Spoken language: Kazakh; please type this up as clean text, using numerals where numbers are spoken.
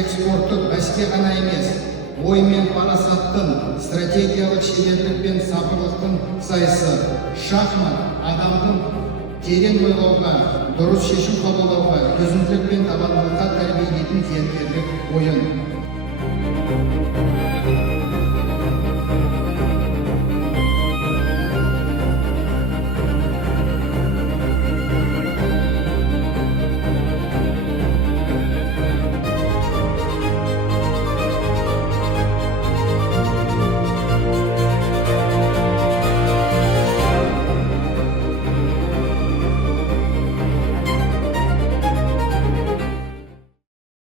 тек спорттық бәске ғана емес, ой мен парасаттың, стратегиялық шеберлік пен сабырлықтың сайысы. Шахмат адамдың терең ойлауға, дұрыс шешім қабылдауға, төзімділік пен табандылыққа тәрбиелейтін зияткерлік ойын.